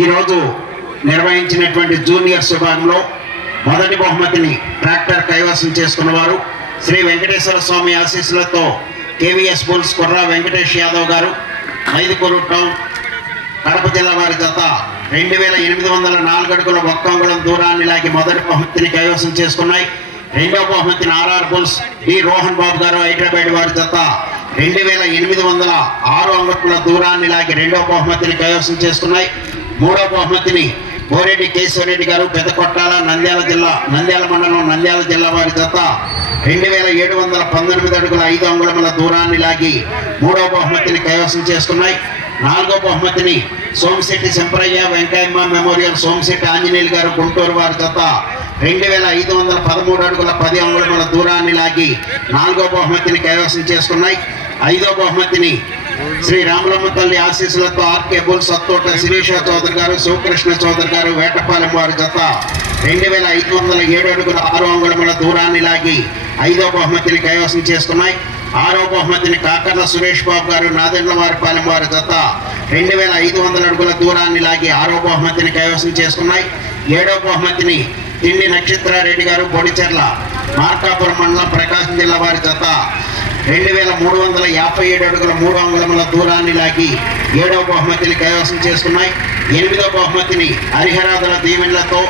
ఈరోజు నిర్వహించినటువంటి జూనియర్స్ విభాగంలో మొదటి బహుమతిని ట్రాక్టర్ కైవసం చేసుకున్నవారు శ్రీ వెంకటేశ్వర స్వామి ఆశీస్సులతో KVS bulls Kurra Venkatesh Yadav garu Mydukur town Kadapa జిల్లా వారి జత రెండు వేల ఎనిమిది వందల నాలుగు అడుగుల ఒక్కంగుళం దూరాన్ని లాగి మొదటి బహుమతిని కైవసం చేసుకున్నాయి. రెండవ బహుమతిని RR bulls D Rohan Babu garu Hyderabad వారి జత రెండు వేల ఎనిమిది వందల ఆరు అంగుళముల దూరాన్ని లాగి రెండవ బహుమతిని కైవసం చేసుకున్నాయి. మూడో బహుమతిని బోరెడ్డి కేశవరెడ్డి గారు పెద్దకొట్టాల నంద్యాల జిల్లా నంద్యాల మండలం నంద్యాల జిల్లా వారి చేత రెండు వేల ఏడు వందల పంతొమ్మిది అడుగుల ఐదు అంగుళముల దూరాన్ని లాగి మూడో బహుమతిని కైవసం చేసుకున్నాయి. నాలుగో బహుమతిని సోమశెట్టి శంపరయ్య వెంకయ్యమ్మ మెమోరియల్ సోమశెట్టి ఆంజనేయులు గారు గుంటూరు వారి చేత రెండు వేల ఐదు వందల పదమూడు అడుగుల పది అంగుళముల దూరాన్ని లాగి నాలుగో బహుమతిని కైవసం చేసుకున్నాయి. ఐదో బహుమతిని శ్రీ రామలమ్మ తల్లి ఆశీస్సులతో ఆర్కే బుల్ సత్తోట శిరీష చౌదరి గారు శివకృష్ణ చౌదరి గారు వేటపాలెం వారి జత రెండు వేల ఐదు వందల ఏడు అడుగుల ఆరు అంగుళముల దూరాన్ని లాగి ఐదో బహుమతిని కైవసం చేసుకున్నాయి. ఆరో బహుమతిని కాకర్ల సురేష్ బాబు గారు నాదెండ్ల వారిపాలెం వారి జత రెండు వేల ఐదు వందల అడుగుల దూరాన్ని లాగి ఆరో బహుమతిని కైవసం చేసుకున్నాయి. ఏడో బహుమతిని తిండి నక్షత్రారెడ్డి గారు బొడిచెర్ల మార్కాపురం మండలం ప్రకాశం జిల్లా వారి జత రెండు వేల మూడు వందల యాభై ఏడు అడుగుల మూడు అంగుళముల దూరాన్ని లాగి ఏడో బహుమతిని కైవసం చేసుకున్నాయి. ఎనిమిదో బహుమతిని హరిహరాదుల దీవెనలతో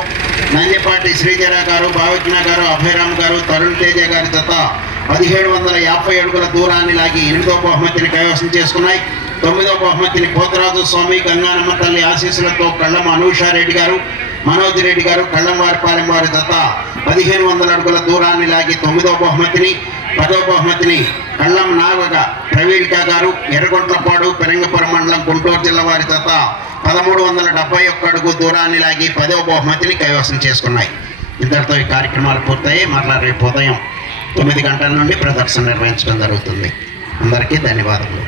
నందిపాటి శ్రీధర గారు భావజ్ఞ గారు అభయరామ్ గారు తరుణ్ తేజ గారి జత పదిహేడు వందల యాభై అడుగుల దూరాన్ని లాగి ఎనిమిదో బహుమతిని కైవసం చేసుకున్నాయి. తొమ్మిదో బహుమతిని పోతరాజు స్వామి గంగానమ్మ తల్లి ఆశీస్సులతో కళ్ళం అనూషారెడ్డి గారు మనోజ్ రెడ్డి గారు కళ్ళం వారిపాలెం వారి జత పదిహేను వందల అడుగుల దూరాన్ని లాగి తొమ్మిదో బహుమతిని పదో బహుమతిని కళ్ళం నాగ ప్రవీణిక గారు ఎర్రగొంట్లపాడు పెరంగపురం మండలం గుంటూరు జిల్లా వారి జత పదమూడు వందల డెబ్బై ఒక్క అడుగు దూరాన్ని లాగి పదో బహుమతిని కైవసం చేసుకున్నాయి. ఇంతటితో ఈ కార్యక్రమాలు పూర్తయి మరలా రేపు ఉదయం తొమ్మిది గంటల నుండి ప్రదర్శన నిర్వహించడం జరుగుతుంది. అందరికీ ధన్యవాదములు.